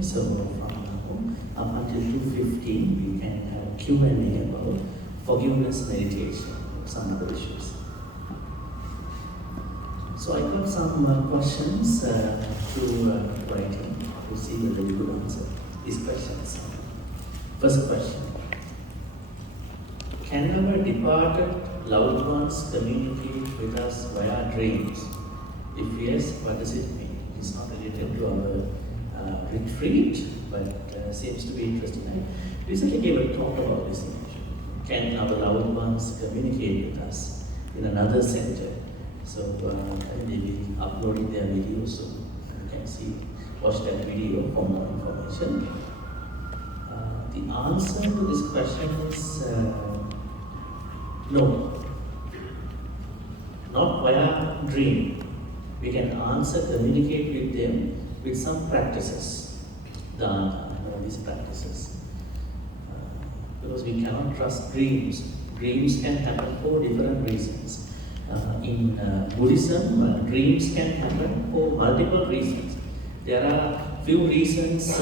So from now up until 2:15, we can have Q&A about forgiveness meditation, some other issues. So I got some questions through writing to see whether you could answer these questions. First question: can our departed loved ones communicate with us via dreams? If yes, what does it mean? It's not related to our retreat, but seems to be interesting. I recently gave a talk about this issue. Can our loved ones communicate with us in another center? So I may be uploading their video, so you can see, watch that video for more information. The answer to this question is no. Not via dream. We can communicate with them with some practices, these practices. Because we cannot trust dreams. Dreams can happen for different reasons. In Buddhism, dreams can happen for multiple reasons. There are few reasons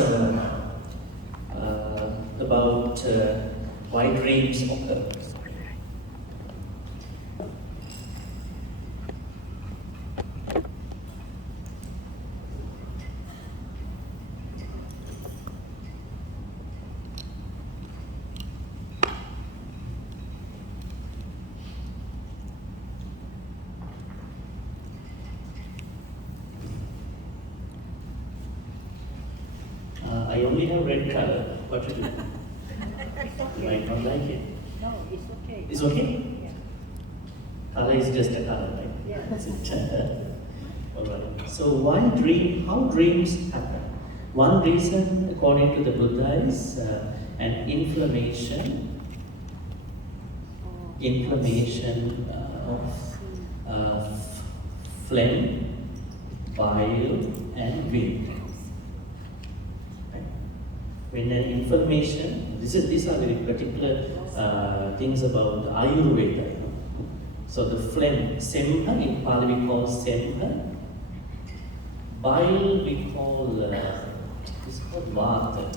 about why dreams occur. I only have red color. What to do? You might not like it. No, it's okay. It's okay? Yeah. Color is just a color, right? Yeah. That's it. Alright. So how dreams happen? One reason, according to the Buddha, is an inflammation of phlegm, bile, and wind. When an inflammation, these are very particular things about Ayurveda. So the phlegm, semha, in Pali we call semha. Bile we call, it's called vata.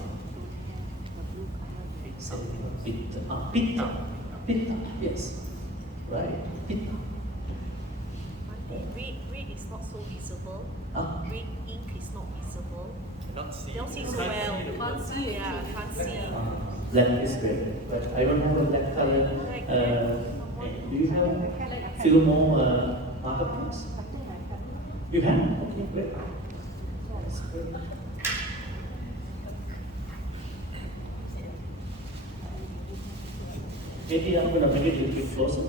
Pitta, yes. Right, pitta. Red is not so visible. Red ink is not visible. Not see. Don't see so well. Can't see. Yeah, can't see. Black is great, but I don't have a black color. Do you have a few more marker pens? You have? Okay, great. That's great. Maybe I'm going to make it a little bit closer.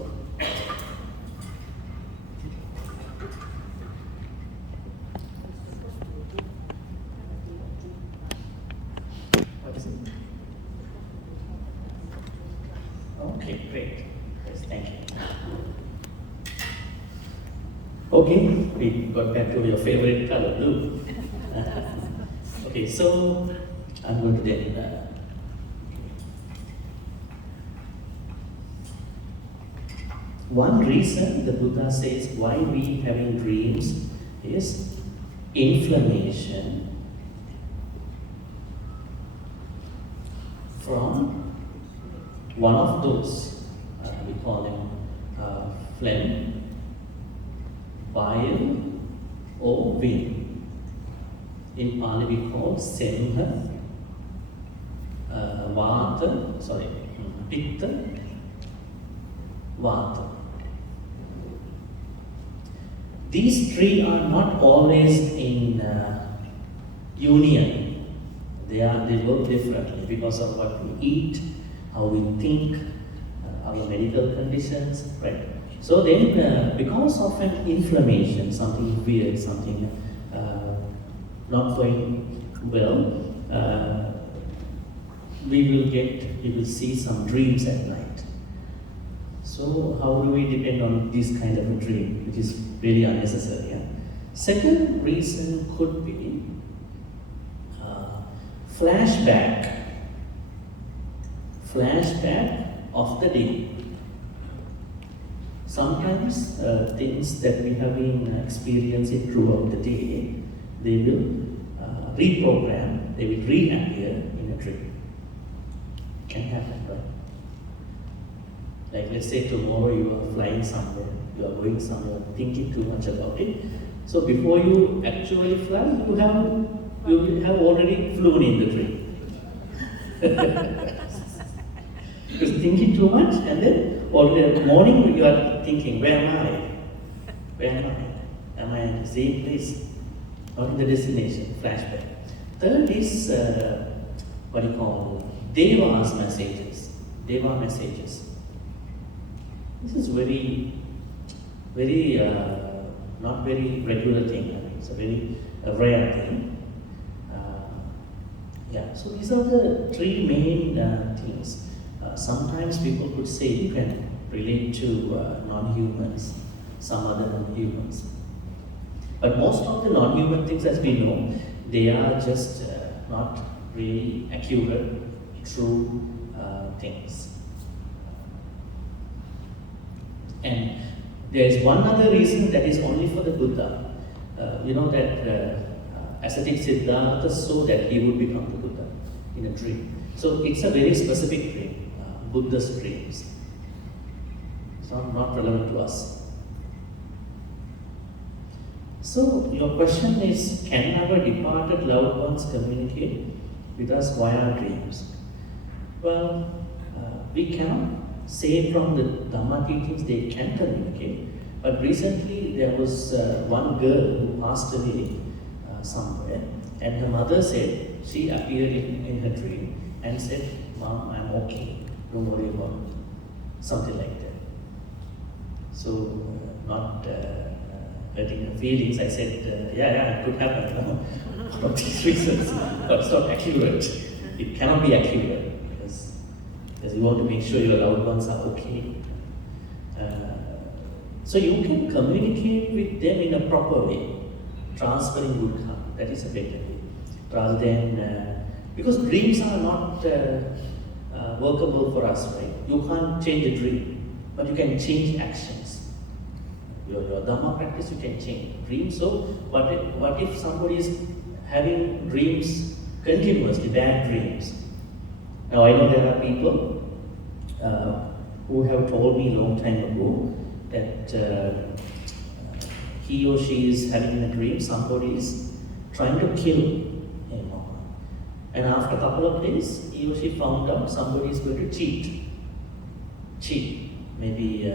Okay, we got back to your favorite color, blue. Okay, so I'm going to then. One reason the Buddha says why we having dreams is inflammation from one of those, we call them phlegm, bile, or wind. In Pali we call Semha, Pitta, Vata. These three are not always in union. They work differently because of what we eat, how we think, our medical conditions, right? So then, because of an inflammation, something weird, something not going well, we will see some dreams at night. So how do we depend on this kind of a dream, which is really unnecessary? Yeah? Second reason could be flashback of the day. Sometimes things that we have been experiencing throughout the day, they will reprogram, they will reappear in a dream. Can happen, right? Like let's say tomorrow you are flying somewhere, you are going somewhere, thinking too much about it. So before you actually fly, you have already flown in the dream. Because thinking too much, and then already in the morning you are thinking, where am I? Where am I? Am I in the same place? Not in the destination, flashback. Third is what you call Deva's messages. Deva messages. This is very not very regular thing. It's a very rare thing. So these are the three main things. Sometimes people could say you can relate to non-humans, some other non-humans. But most of the non-human things, as we know, they are just not really accurate, true things. And there is one other reason that is only for the Buddha. You know that ascetic Siddhartha saw that he would become the Buddha in a dream. So it's a very specific dream, Buddha's dreams. It's not relevant to us. So your question is, can our departed loved ones communicate with us via dreams? Well, we cannot say from the Dhamma teachings they can communicate, but recently there was one girl who passed away somewhere, and her mother said, she appeared in her dream and said, "Mom, I'm okay, don't worry about it." Something like that. So, not hurting her feelings, I said, yeah, it could happen, for these reasons, but it's not accurate. It cannot be accurate, because you want to make sure your loved ones are okay. So you can communicate with them in a proper way, transferring good karma. That is a better way, rather than because dreams are not workable for us, right? You can't change a dream, but you can change actions. Your Dhamma practice, you can change dreams. So what if somebody is having dreams continuously, bad dreams? Now I know there are people who have told me a long time ago that he or she is having a dream, somebody is trying to kill him. And after a couple of days, he or she found out somebody is going to cheat, maybe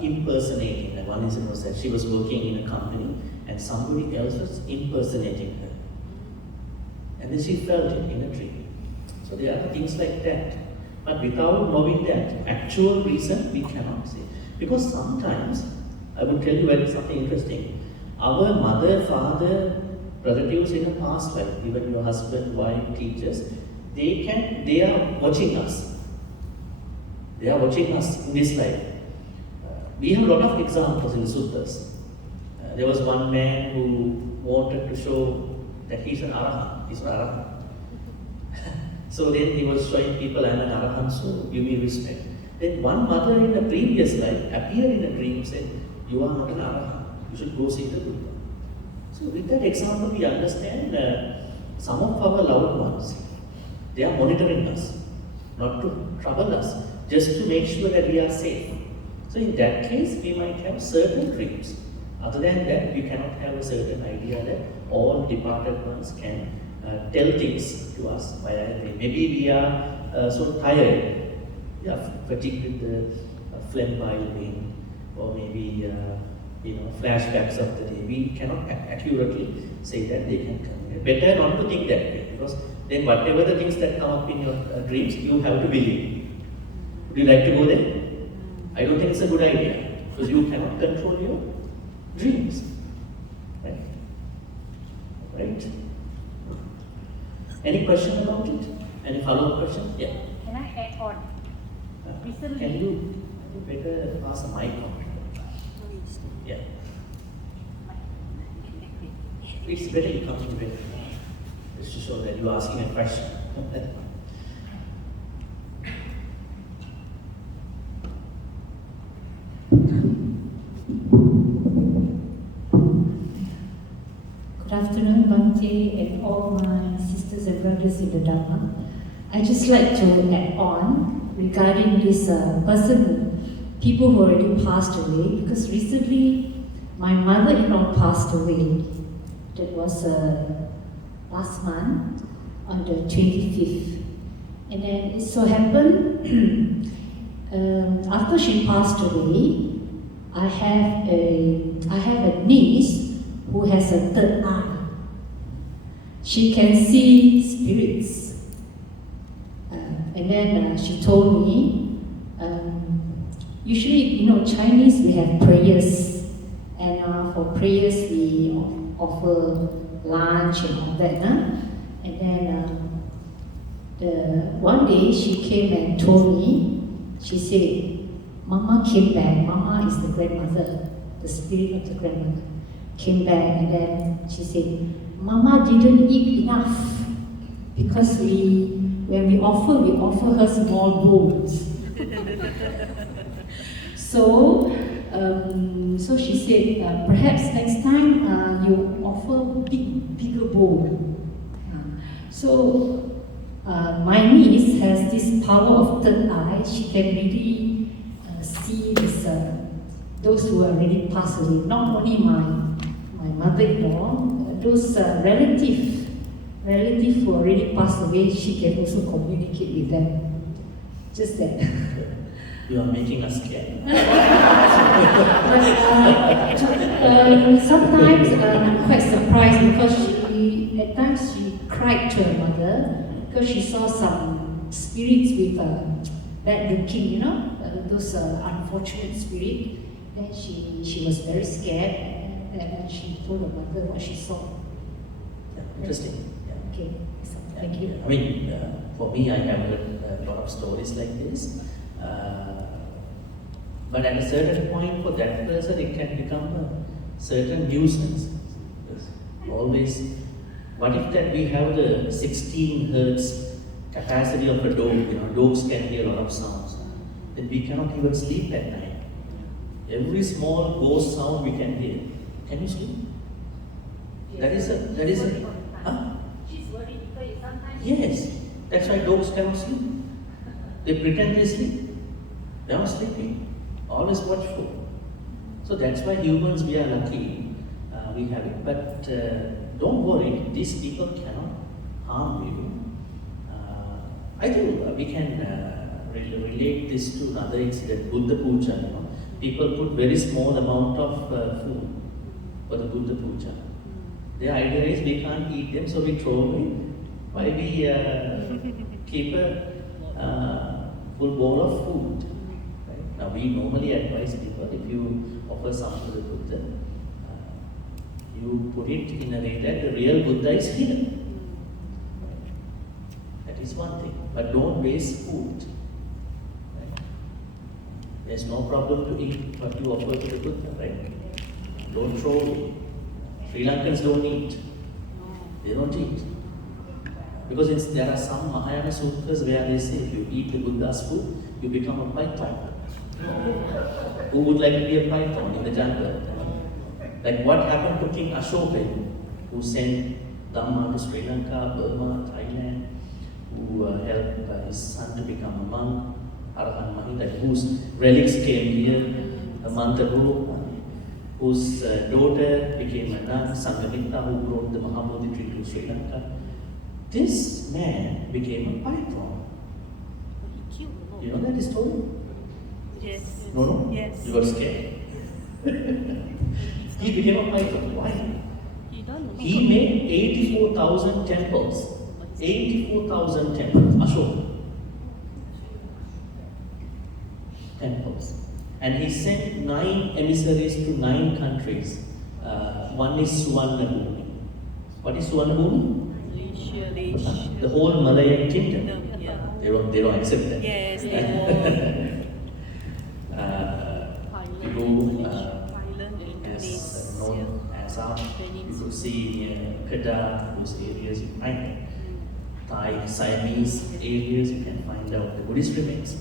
impersonating her. One incident was that she was working in a company and somebody else was impersonating her. And then she felt it in a dream. So there are things like that. But without knowing that actual reason, we cannot say. Because sometimes, I will tell you something interesting. Our mother, father, relatives in a past life, even your husband, wife, teachers, they are watching us. They are watching us in this life. We have a lot of examples in the suttas. there was one man who wanted to show that he's an arahant. He's an arahant. So then he was showing people, I'm an arahant, so give me respect. Then one mother in a previous life appeared in a dream and said, you are not an arahant. You should go see the Buddha. So with that example, we understand some of our loved ones, they are monitoring us, not to trouble us, just to make sure that we are safe. So in that case, we might have certain dreams. Other than that, we cannot have a certain idea that all departed ones can tell things to us via a dream. Maybe we are so tired, we are fatigued with the phlegm by being, or maybe flashbacks of the day. We cannot accurately say that they can come. Better not to think that way, because then whatever the things that come up in your dreams, you have to believe. Would you like to go there? I don't think it's a good idea, because you cannot control your dreams. Right? Right? Any question about it? Any follow-up question? Yeah. Can I add on? Recently, Can you better pass the mic on? Yeah. It's better you come to it, just to show that you're asking a question. Good afternoon, Bhante, and all my sisters and brothers in the Dharma. I just like to add on regarding this people who already passed away, because recently my mother-in-law passed away. That was last month on the 25th. And then it so happened, after she passed away, I have a niece who has a third eye. She can see spirits. And then she told me, usually, Chinese, we have prayers. And for prayers, we offer lunch and all that. And then one day she came and told me, she said, Mama came back. Mama is the grandmother, the spirit of the grandmother. Came back, and then she said, Mama didn't eat enough, because when we offer her small bowls. So she said, perhaps next time you offer bigger bowl. So my niece has this power of third eye. She can really see this, those who are already passed away. Not only my mother-in-law, those relatives who already passed away, she can also communicate with them. Just that. You are making us scared. Sometimes I'm quite surprised, because at times she cried to her mother because she saw some spirits with bad looking, those unfortunate spirits. Then she was very scared, and then she told her mother what she saw. Interesting. Yeah. Okay, so thank you. I mean, for me, I have heard a lot of stories like this. But at a certain point, for that person, it can become a certain nuisance. Always, what if that we have the 16 hertz capacity of a dog? Dogs can hear a lot of sounds. Then we cannot even sleep at night. Every small ghost sound we can hear. Can you sleep? yes. That is a. Huh? She's worried because sometimes. Yes, that's why dogs cannot sleep. They pretend they sleep. They are not sleeping. Always watchful. So that's why humans, we are lucky. We have it. But don't worry, these people cannot harm you. I think we can relate this to another incident, Buddha Puja. People put very small amount of food for the Buddha Puja. The idea is we can't eat them, so we throw away. Why we keep a full bowl of food? Right? Now we normally advise people, if you offer some to the Buddha, you put it in a way that the real Buddha is hidden. That is one thing. But don't waste food. Right? There's no problem to eat what you offer to the Buddha, right? don't throw away. Sri Lankans don't eat. They don't eat. Because there are some Mahayana sutras where they say if you eat the Buddha's food, you become a python. Who would like to be a python in the jungle? Like what happened to King Ashoka, who sent Dhamma to Sri Lanka, Burma, Thailand, who helped his son to become a monk, Arahan Mahinda, whose relics came here a month ago, whose daughter became a nun, Sanghamitra, who brought the Mahabodhi tree to Sri Lanka. This man became a python. He killed a lot. You know that story? Yes. No? Yes. You got scared. He became a python. Why? He done a lot. He made 84,000 temples. 84,000 temples. Ashoka. Temples. And he sent 9 emissaries to 9 countries. One is Suvarnabhumi. What is Suvarnabhumi? Malaysia. The whole Malayan kingdom. Yeah. They don't accept that. Yes, they won. You go Thailand, as Indonesia. known as you could see Kedah, those areas you find it. Thai, Siamese areas you can find out the Buddhist remains.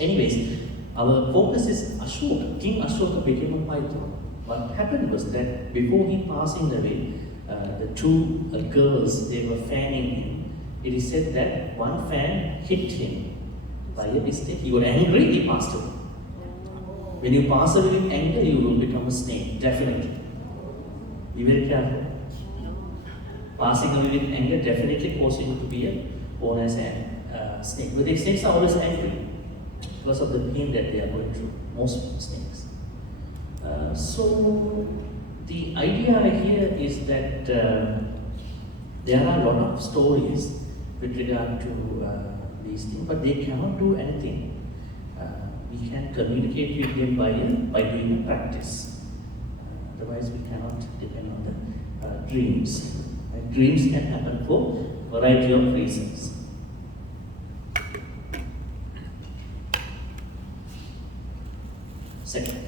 Anyways, our focus is Ashoka. King Ashoka became a python. What happened was that before he passing away, the 2 girls, they were fanning him. It is said that one fan hit him by a mistake. He got angry, he passed away. When you pass away with anger, you will become a snake, definitely. Be very careful. Passing away with anger definitely causes you to be born as a snake. But the snakes are always angry because of the pain that they are going through, most snakes. So the idea here is that there are a lot of stories with regard to these things, but they cannot do anything. We can communicate with them by doing a practice. Otherwise, we cannot depend on the dreams. Dreams can happen for a variety of reasons. Second,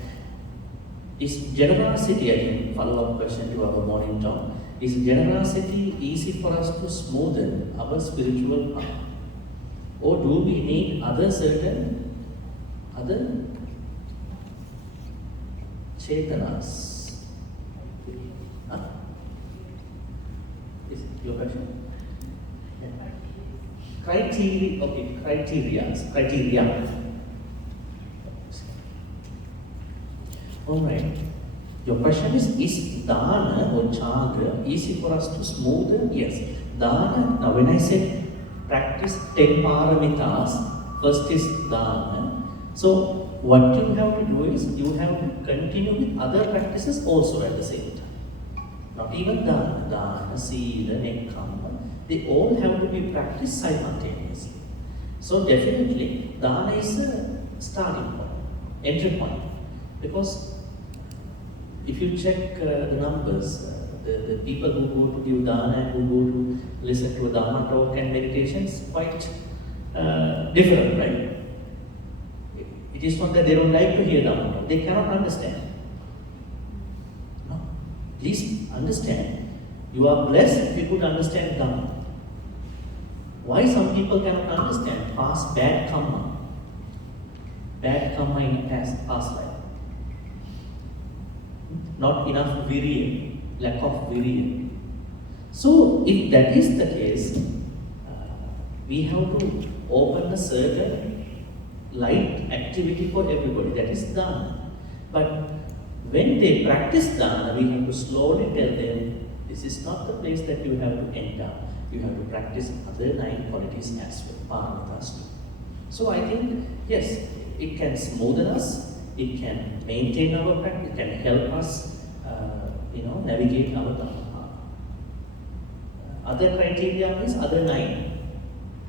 is generosity, again, follow-up question to our morning talk, is generosity easy for us to smoothen our spiritual path? Or do we need other chetanas? Is it your question? Yeah. Criteria. Alright. Your question is dana or chaga easy for us to smoothen? Yes. Dana, now when I said practice 10 paramitas, first is dana. So what you have to do is you have to continue with other practices also at the same time. Not even dana, sila, nekkhamma, they all have to be practiced simultaneously. So definitely dana is a starting point, entry point. Because if you check the numbers, the people who go to give dana and who go to listen to a Dhamma talk and meditations, quite different, right? It is not that they don't like to hear Dhamma talk, they cannot understand. No. Please understand, you are blessed if you could understand Dhamma. Why some people cannot understand? Past bad karma. Bad karma in past life. Not enough virya, lack of virya. So, if that is the case, we have to open a certain light activity for everybody, that is dana. But when they practice dana, we have to slowly tell them, this is not the place that you have to enter. You have to practice other 9 qualities as well, paramitas too. So I think, yes, it can smoothen us, it can maintain our practice, it can help us, navigate our dhamma path. Other criteria means other 9.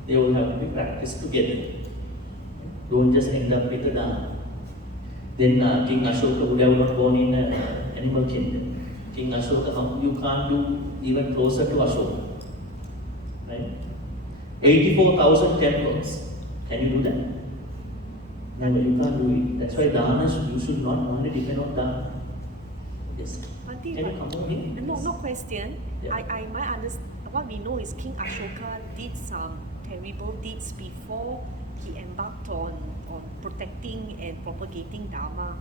They all have to be practiced together. Don't just end up with a dana. Then King Ashoka would have not born in an animal kingdom. King Ashoka, you can't do even closer to Ashoka. Right? 84,000 temples. Can you do that? Never, you can't do it. That's why dana, you should not only depend on dana. Yes. Bhante, Can you come over here? no question. Yeah. I might understand. What we know is King Ashoka did some terrible deeds before he embarked on protecting and propagating Dharma.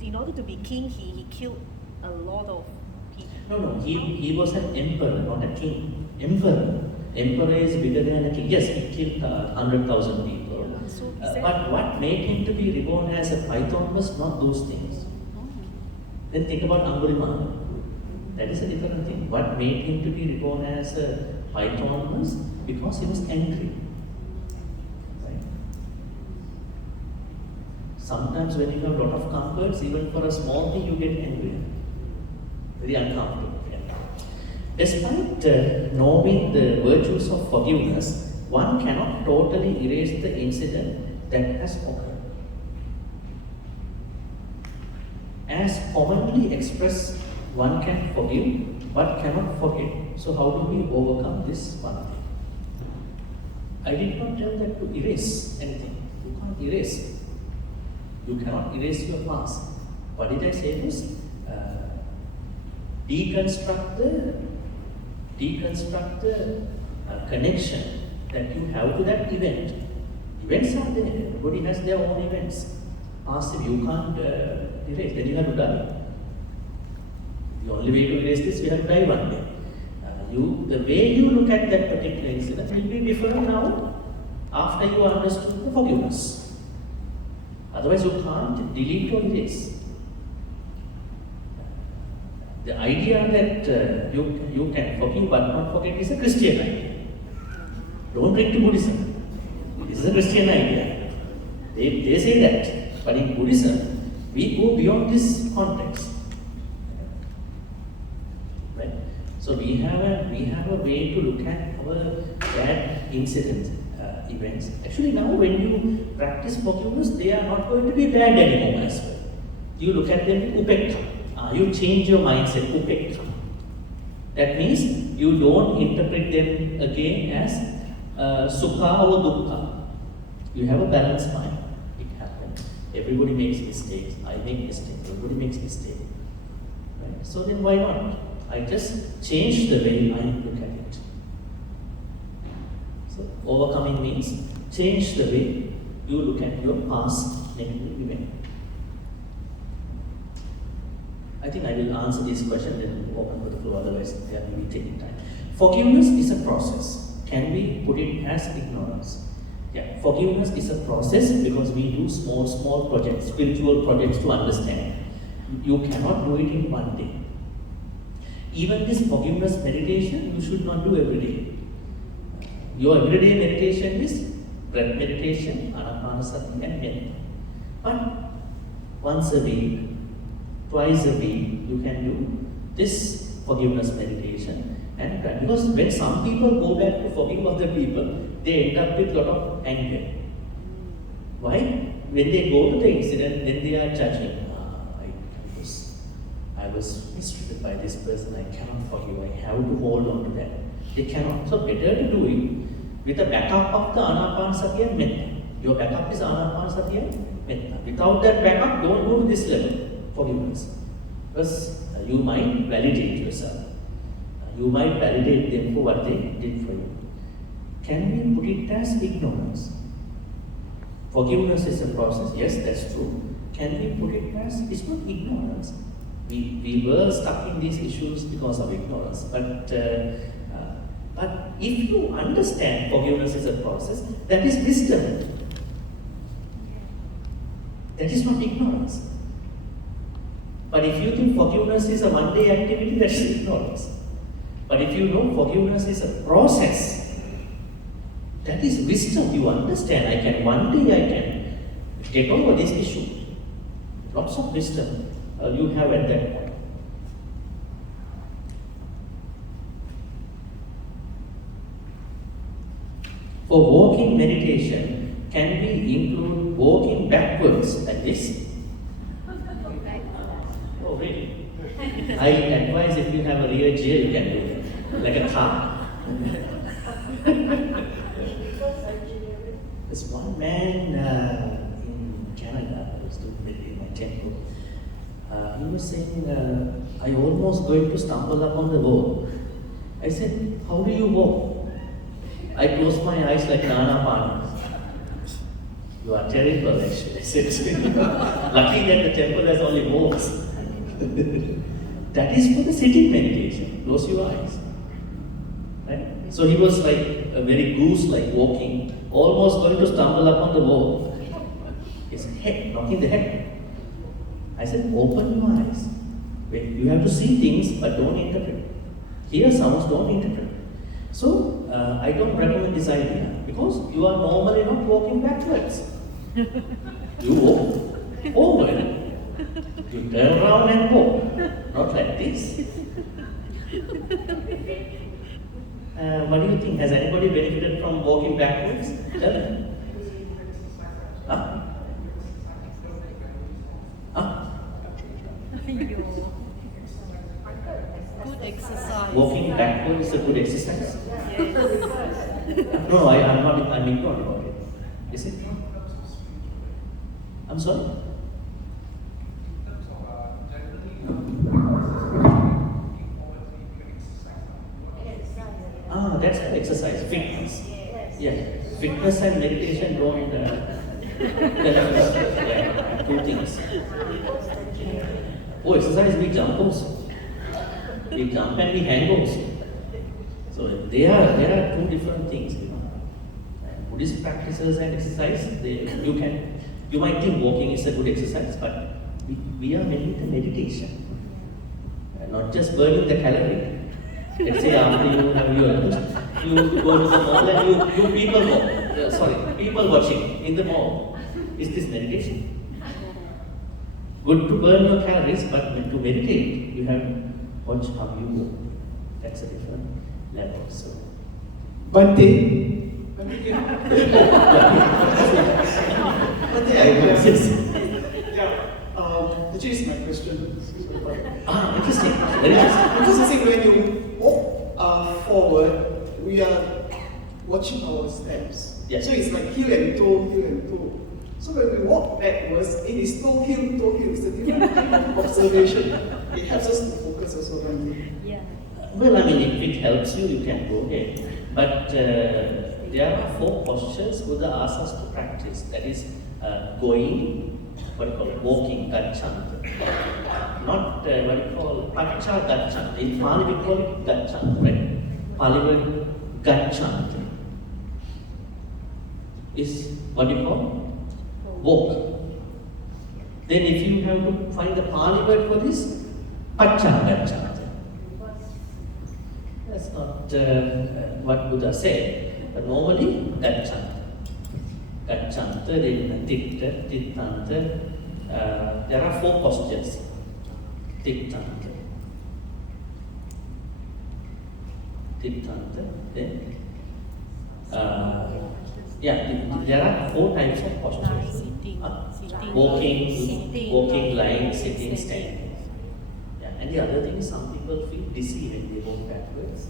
In order to be king, he killed a lot of people. No, he was an emperor, not a king. Emperor. Emperor is bigger than a king. Yes, he killed 100,000 people. Yeah, so is that- But what made him to be reborn as a python was not those things. Then think about Angulimala. That is a different thing. What made him to be reborn as a python was because he was angry. Right? Sometimes when you have a lot of comforts, even for a small thing, you get angry. Very uncomfortable. Despite knowing the virtues of forgiveness, one cannot totally erase the incident that has occurred. As commonly expressed, one can forgive but cannot forget. So how do we overcome this one thing? I did not tell that to erase anything. You can't erase. You cannot erase your past. What did I say was deconstruct the connection that you have to that event. Events are there. Everybody has their own events. Past if you can't erase, then you have to die. The only way to erase this, you have to die one day. The way you look at that particular incident will be different now after you understood the forgiveness. Otherwise, you can't delete or erase. The idea that you can forgive but not forget is a Christian idea. Don't bring to Buddhism. This is a Christian idea. They say that. But in Buddhism, we go beyond this context. Right? So we have a way to look at our bad incidents, events. Actually, now when you practice forgiveness, they are not going to be bad anymore as well. You look at them with upekka. You change your mindset, upekka. That means you don't interpret them again as sukha or dukkha. You have a balanced mind. It happens. Everybody makes mistakes. I make mistakes. Everybody makes mistakes. Right? So then why not? I just change the way I look at it. So overcoming means change the way you look at your past negative event. I think I will answer this question, then open for the floor, otherwise they will be taking time. Forgiveness is a process. Can we put it as ignorance? Yeah, forgiveness is a process because we do small projects, spiritual projects to understand. You cannot do it in one day. Even this forgiveness meditation, you should not do every day. Your everyday meditation is breath meditation, anapanasati and metta. But once a week, twice a week, you can do this forgiveness meditation. And because when some people go back to forgive other people, they end up with a lot of anger. Why? When they go to the incident, then they are judging. I was mistreated by this person, I cannot forgive, I have to hold on to that. They cannot. So better to do it with a backup of the anapanasati and metta. Your backup is anapanasati and metta. Without that backup, don't go to this level, forgiveness. Because you might validate yourself. You might validate them for what they did for you. Can we put it as ignorance? Forgiveness is a process, yes, that's true. Can we put it as, it's not ignorance. We were stuck in these issues because of ignorance. But if you understand forgiveness is a process, that is wisdom. That is not ignorance. But if you think forgiveness is a one-day activity, that is ignorance. But if you know forgiveness is a process, that is wisdom. You understand, one day I can get over this issue. Lots of wisdom you have at that point. For walking meditation, can we include walking backwards like this? Oh, really? I advise if you have a rear jail, you can do it, like a car. There's one man in Canada, I was doing it in my temple. He was saying, I almost going to stumble upon the wall. I said, how do you walk? I closed my eyes like Nana Pana. You are terrible, actually. I said, lucky that the temple has only walls. That is for the sitting meditation. Close your eyes. Right? So he was like a very goose-like walking, almost going to stumble upon the wall. His head, knocking the head. I said, open your eyes. Wait, you have to see things, but don't interpret. Hear sounds, don't interpret. So, I don't recommend this idea because you are normally not walking backwards. You walk forward. You turn around and walk. Not like this. What do you think? Has anybody benefited from walking backwards? Tell me. Huh? Huh? Good exercise. Walking backwards is a good exercise? Yes. No, I'm ignorant about it. Is it? I'm sorry? That's an exercise, fitness. Yeah, fitness and meditation don't yeah, two things. Oh, exercise, we jump also. We jump and we hang also. So there are two different things, you know. Buddhist practices and exercise, you might think walking is a good exercise, but we are mainly the meditation. Not just burning the calorie. Let's say after you have your lunch, you go to the mall and you people watching in the mall. Is this meditation? Good to burn your calories, but to meditate, you have to watch how you walk. That's a different level. So, Bhante, actually it's my question. Interesting. Very interesting. Because I think when you walk forward, we are watching our steps. Yes. So it's like heel and toe, heel and toe. So when we walk backwards, it is toe, heel, toe, heel. It's a different kind of observation. It helps us to focus also, Bhante. Yeah. Well, I mean, if it helps you, you can go ahead. But there are 4 postures Buddha asks us to practice. That is going, what do you call it, walking, gacchanta. Not what do you call pacha gacchanta. In Pali we call it gacchanta, right? Pali word gacchanta is what do you call? Walk. Then if you have to find the Pali word for this, pacha gacchanta. That's not what Buddha said, but normally gacchanta. Gacchanta, then titta, tittanta. There are 4 postures. Tittanta. Tittanta, then there are 4 types of postures. Sitting, Walking, lying, sitting, standing. Yeah, and the other thing is some people feel dizzy when they walk backwards.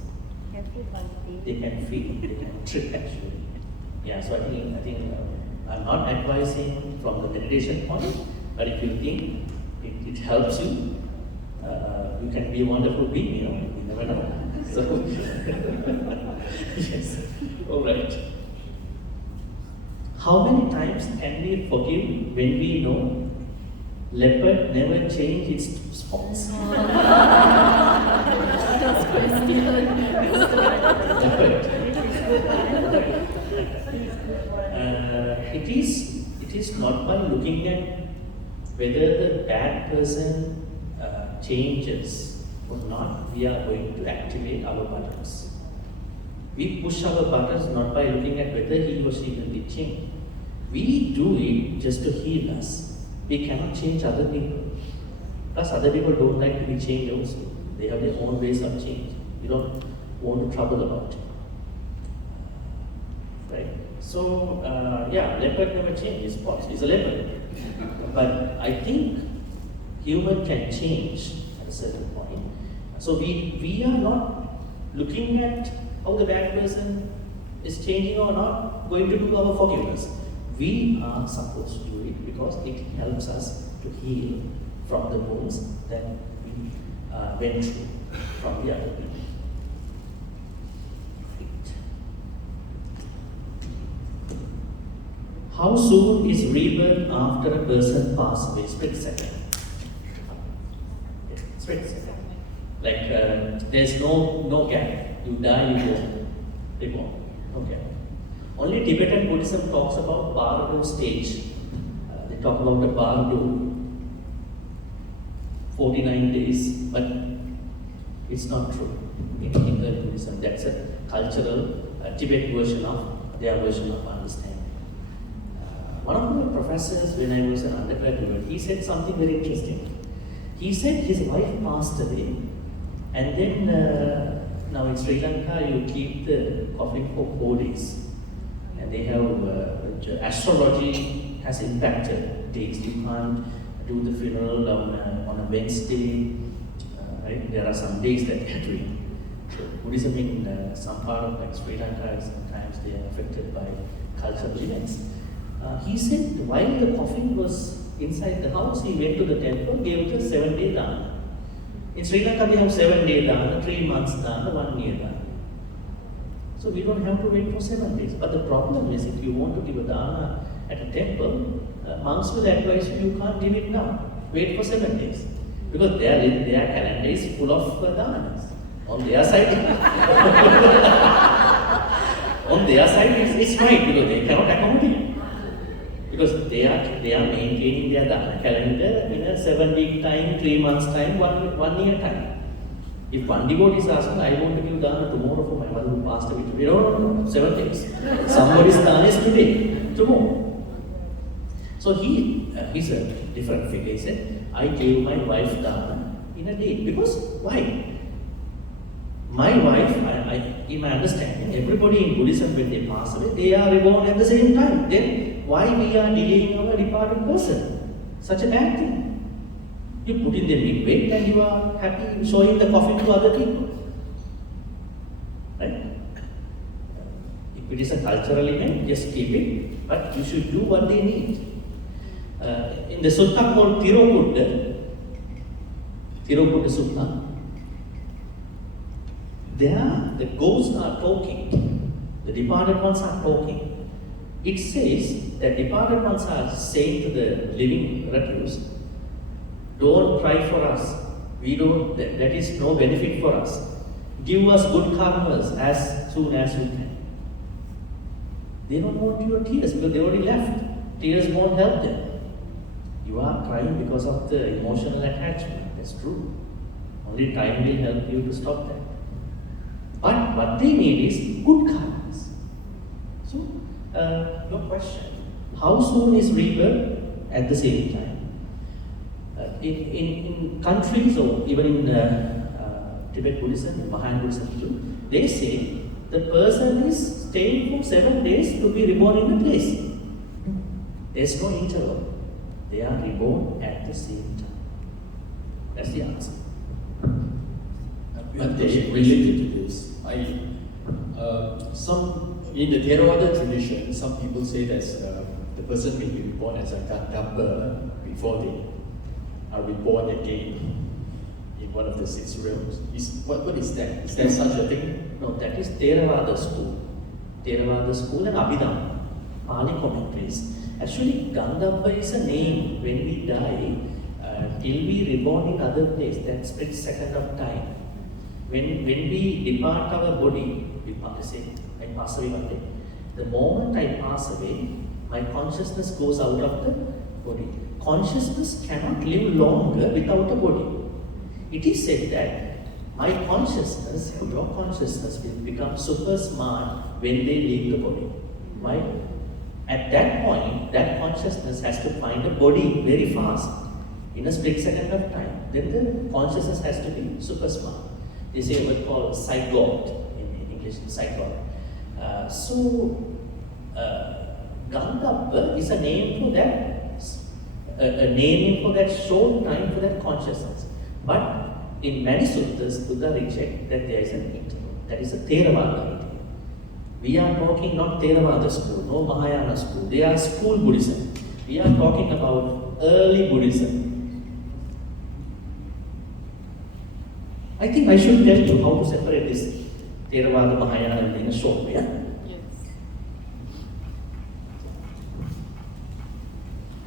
They can feel, they can trip actually. Yeah, so I think I'm not advising from the meditation point, but if you think it helps you, you can be a wonderful being, you know, you never know. So, yes, all right. How many times can we forgive when we know leopard never change its spots? Leopard. It is not by looking at whether the bad person changes or not, we are going to activate our buttons. We push our buttons not by looking at whether he or she will be changed. We do it just to heal us. We cannot change other people. Plus other people don't like to be changed also. They have their own ways of change. You don't want to trouble about it. Right? So, leopard never changes spots. It's a leopard. But I think human can change at a certain point. So we are not looking at how the bad person is changing or not going to do our forgiveness. We are supposed to do it because it helps us to heal from the wounds that we went through from the other people. How soon is rebirth after a person passes away? Split second. Split second. Like there's no gap. You die, you go reborn. No gap. Only Tibetan Buddhism talks about Bardo stage. They talk about the Bardo, 49 days, but it's not true in early Buddhism. That's a cultural Tibet version of their version of understanding. One of my professors, when I was an undergraduate, he said something very interesting. He said his wife passed away, and then now in Sri Lanka you keep the coffin for 4 days, and they have astrology has impacted days. You can't do the funeral on a Wednesday, right? There are some days that they are doing. So Buddhism in some part of like Sri Lanka, sometimes they are affected by cultural events. He said while the coffin was inside the house, he went to the temple, gave it a 7-day dana. In Sri Lanka, we have 7-day dana, 3 months dana, 1 year dana. So we don't have to wait for 7 days. But the problem is, if you want to give a dana at a temple, monks will advise you can't give it now. Wait for 7 days. Because their calendar is full of danas. On their side, on their side it's right, because they cannot accommodate. Because they are maintaining their dana calendar in a 7-week time, 3 months time, 1 year time. If one devotee is asking, I want to give dana tomorrow for my mother who passed away today, no, 7 days. Somebody's dana is today, tomorrow. So he's a different figure. He said, I gave my wife dana in a day. Because why? My wife, in my understanding, everybody in Buddhism when they pass away, they are reborn at the same time. Then why we are delaying our departed person? Such a bad thing. You put in the midway and you are happy showing the coffin to other people. Right? If it is a cultural event, just keep it, but you should do what they need. In the sutta called Tiruputta Sutta, there the ghosts are talking, the departed ones are talking. It says that departed ones are saying to the living relatives, don't cry for us, that is no benefit for us. Give us good karmas as soon as you can. They don't want your tears because they already left. Tears won't help them. You are crying because of the emotional attachment, that's true. Only time will help you to stop that. But what they need is good karmas. So, your question, how soon is rebirth? At the same time. In countries or even in Tibet Buddhism, in Mahayana Buddhism too, they say the person is staying for 7 days to be reborn in a place. There's no interval. They are reborn at the same time. That's the answer. But they related to this. Some in the Theravada tradition, some people say that the person may be reborn as a Gandhapa before they are reborn again in one of the 6 realms. What is that? Is there such a thing? No, that is Theravada school. Theravada school and Abhidhamma, Pali commentaries. Actually, Gandhapa is a name. When we die, till we reborn in other place, that split second of time. When we depart our body, we say, I pass away one day. The moment I pass away, my consciousness goes out of the body. Consciousness cannot live longer without a body. It is said that my consciousness, your consciousness will become super smart when they leave the body. Why? At that point, that consciousness has to find a body very fast, in a split second of time. Then the consciousness has to be super smart. They say a word called zygote, in English, zygote. Gandhapa is a name for that, a naming for that short time for that consciousness. But in many suttas, Buddha rejects that there is an interval. That is a Theravada interval. We are talking not Theravada school, no Mahayana school. They are school Buddhism. We are talking about early Buddhism. I think I should tell you how to separate this Theravada Mahayana in a short way. Yeah? Yes.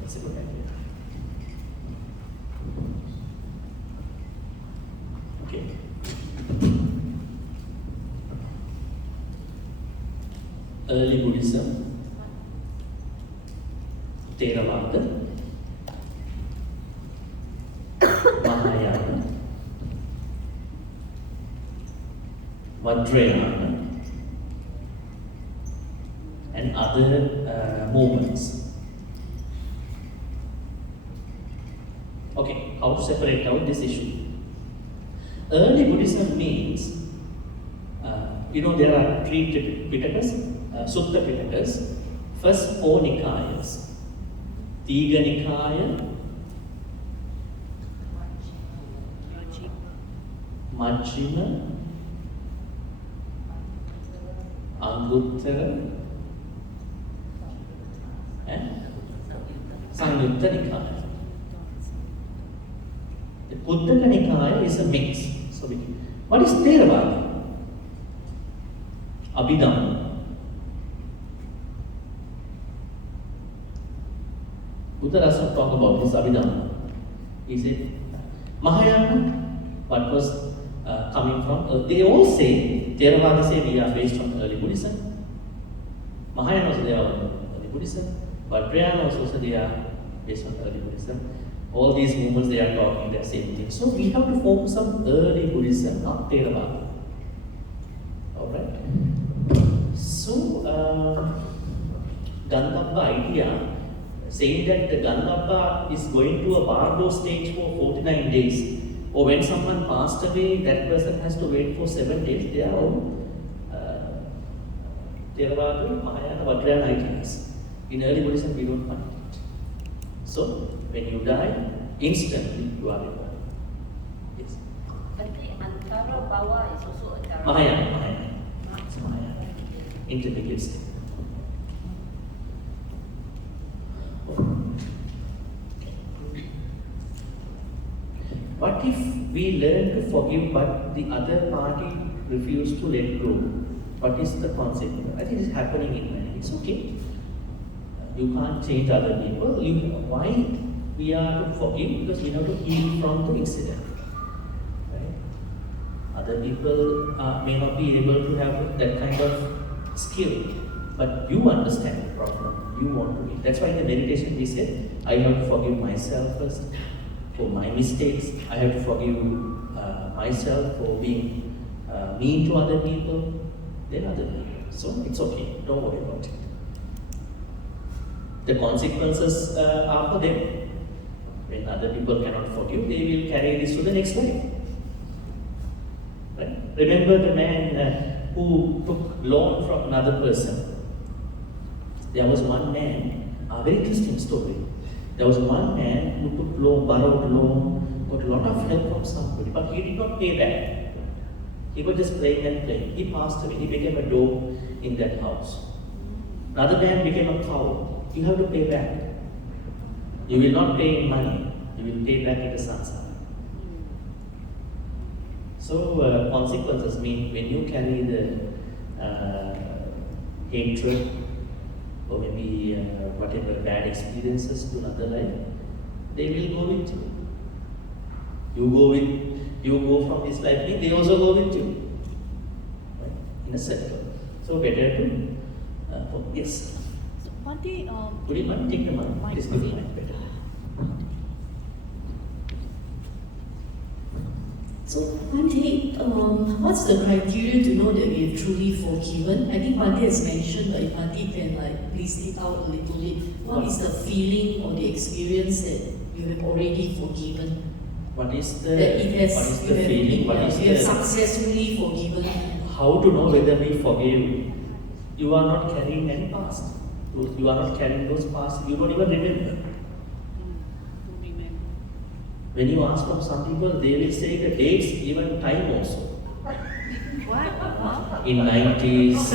That's a good idea. Okay. Early Buddhism, Theravada, Mahayana, Vajrayana, and other movements. Okay, how to separate out this issue? Early Buddhism means, there are three Pitakas, Sutta Pitakas, first four Nikayas, Tiga Nikaya, Majjhima, Anguttara, and Samyutta Nikaya. The Uttara Nikaya is a mix. So, what is Theravada? Abhidhamma. Buddha does not talk about this Abhidhamma. He said, Mahayana, what was coming from, they all say, Theravada say we are based on early Buddhism. Mahayana also they are early Buddhism. Vajrayana also they are based on early Buddhism. All these movements they are talking the same thing. So we have to focus on early Buddhism, not Theravada. Alright? So, Gandhabba idea, saying that the Gandhabba is going to a bardo stage for 49 days, or when someone passed away, that person has to wait for 7 days, they are all Theravada, Mahayana, Vajrayana ideas. In early Buddhism, we don't find it. So, when you die, instantly you are in Bali. Yes. Bhante, Antara Bhawa is also a Dharma. Mahayana. It's Mahayana. Intermediate state. What if we learn to forgive but the other party refuses to let go? What is the consequence? I think it's happening in many. It's okay. You can't change other people. Why we are to forgive? Because we have to heal from the incident. Right? Other people may not be able to have that kind of skill, but you understand the problem. You want to heal. That's why in the meditation we said, I have to forgive myself first for my mistakes. I have to forgive myself for being mean to other people. Then other people. So it's okay. Don't worry about it. The consequences are for them. When other people cannot forgive, they will carry this to the next life. Right? Remember the man who took loan from another person. There was one man, a very interesting story. There was one man who took loan, borrowed loan, got a lot of help from somebody, but he did not pay back. He was just playing and playing. He passed away. He became a dog in that house. Another man became a cow. You have to pay back. You will not pay in money. You will pay back in the samsara. So consequences mean when you carry the hatred or maybe whatever bad experiences to another life, they will go with you. You go from this life, they also go with you. Right? In a circle. So better to yes. So Bhante, Would you mind take the mic? Please give the mic better. So, Bhante, what's the criteria to know that we have truly forgiven? I think Bhante has mentioned, but if Bhante can please lead out a little bit, what is the feeling or the experience that you have already forgiven? What is the That it has, what is the feeling? What is you have the successfully forgiven. how to know whether we forgive? You are not carrying any past. You are not carrying those past. You don't even remember. When you ask from some people, they will say the dates, even time also. what? In 90s,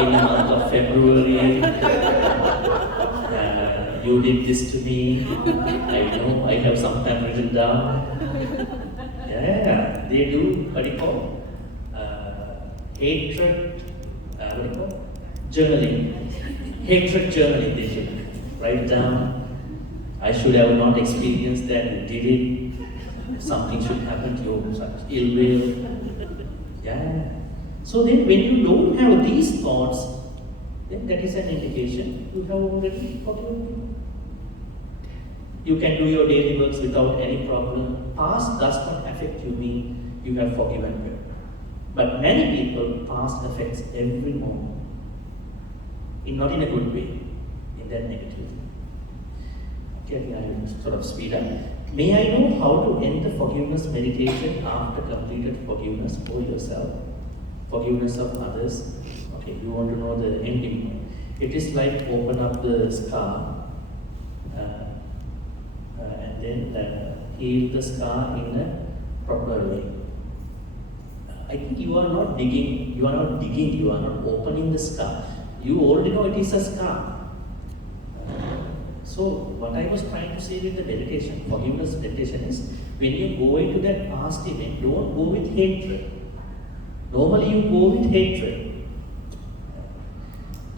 in the month of February, you did this to me. I know, I have sometime written down. Yeah, they do what do you call hatred, what do you call journaling. Hatred journaling, they should write down. I should have not experienced that, you did it. Something should happen to you, such ill will. Yeah. So then when you don't have these thoughts, then that is an indication you have already forgiven. You can do your daily works without any problem. Past does not affect you, mean you have forgiven her. But many people, past affects every moment. Not in a good way, in that negative way. Okay, I will sort of speed up. May I know how to end the forgiveness meditation after completed forgiveness for yourself, forgiveness of others? Okay, you want to know the ending. It is like open up the scar and then heal the scar in a proper way. I think you are not digging, you are not opening the scar. You already know it is a scar. So what I was trying to say with the meditation, forgiveness meditation is, when you go into that past event, don't go with hatred. Normally you go with hatred.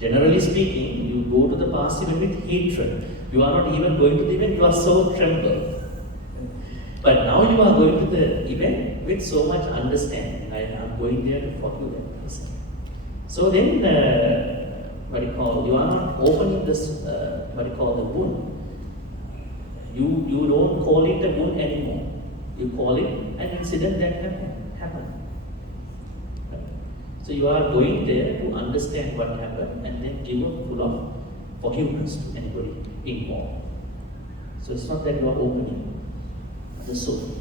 Generally speaking, you go to the past event with hatred. You are not even going to the event, you are so trembled. But now you are going to the event with so much understanding. I am going there to forgive that person. So then, you are not opening this, the wound. You don't call it a wound anymore. You call it an incident that happened. So you are going there to understand what happened and then give a full of forgiveness to anybody involved. So it's not that you are opening the soul.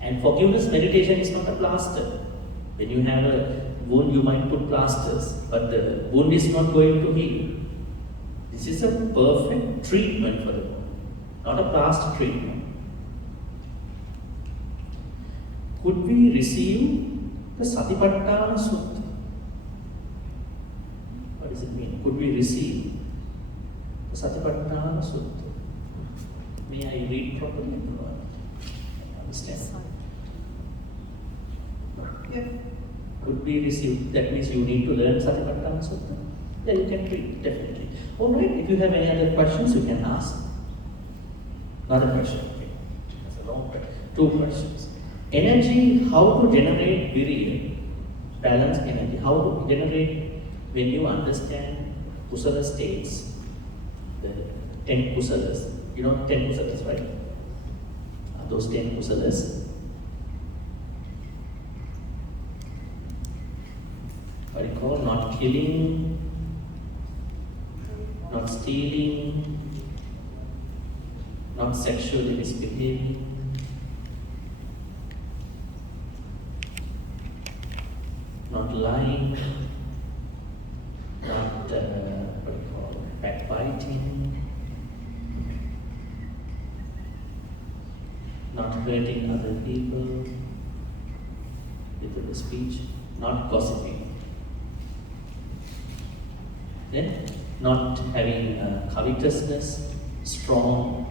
And forgiveness meditation is not a plaster. When you have a wound, you might put plasters, but the wound is not going to heal. This is a perfect treatment for the wound, not a plaster treatment. Could we receive the Satipatthana Sutta? What does it mean? Could we receive the Satipatthana Sutta? May I read properly? Understand? Yeah. Could be received. That means you need to learn Satipatthana Sutta. Yeah, you can read, definitely. Alright, if you have any other questions, you can ask. Another question. Okay. That's a long question. 2 questions. Energy, how to generate virya, balance energy. How to generate when you understand kusala states, the 10 kusalas. You know 10 kusalas, right? Those 10 kusalas. What do you call? Not killing, not stealing, not sexually misbehaving, not lying, not backbiting, not hurting other people with the speech, not gossiping. Then, not having covetousness, strong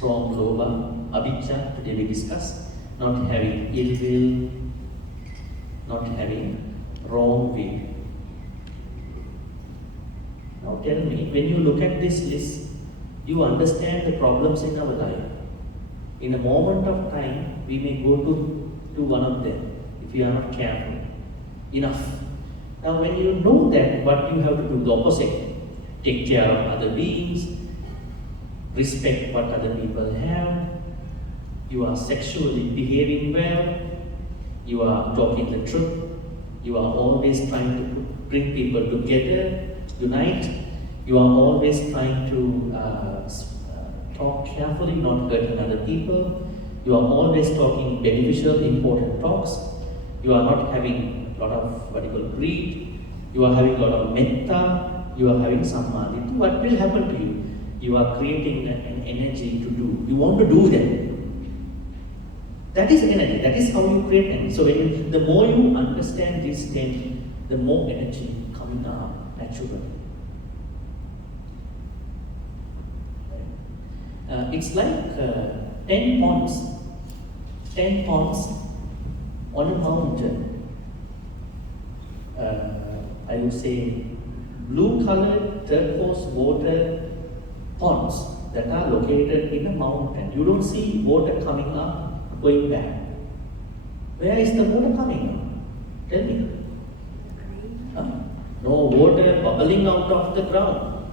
lobha, avijja, today we discussed, not having ill will, not having wrong will. Now tell me, when you look at this list, you understand the problems in our life. In a moment of time, we may go to one of them if you are not careful enough. Now when you know that, what you have to do the opposite. Take care of other beings, respect what other people have, you are sexually behaving well, you are talking the truth, you are always trying to bring people together, unite, you are always trying to talk carefully, not hurting other people, you are always talking beneficial, important talks, you are not having a lot of greed, you are having a lot of metta, you are having samadhi. What will happen to you? You are creating an energy to do. You want to do that. That is energy. That is how you create energy. So the more you understand these 10, the more energy coming out naturally. It's like 10 ponds. 10 ponds on a mountain. I would say blue colored turquoise water ponds that are located in a mountain. You don't see water coming up, going back. Where is the water coming up? Tell me. Huh? No water bubbling out of the ground.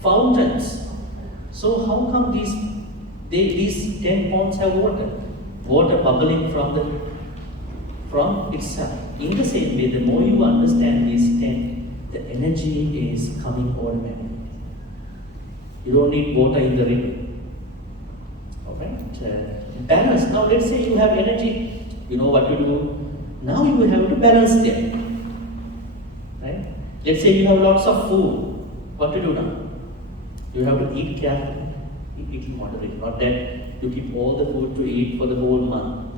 Fountains. So how come these 10 ponds have water? Water bubbling from itself. In the same way, the more you understand these 10, the energy is coming automatically. You don't need water in the river. Alright? Balance. Now let's say you have energy, you know what to do. Now you have to balance them. Right? Let's say you have lots of food. What to do now? You have to eat carefully. Eat moderately. Not that you keep all the food to eat for the whole month.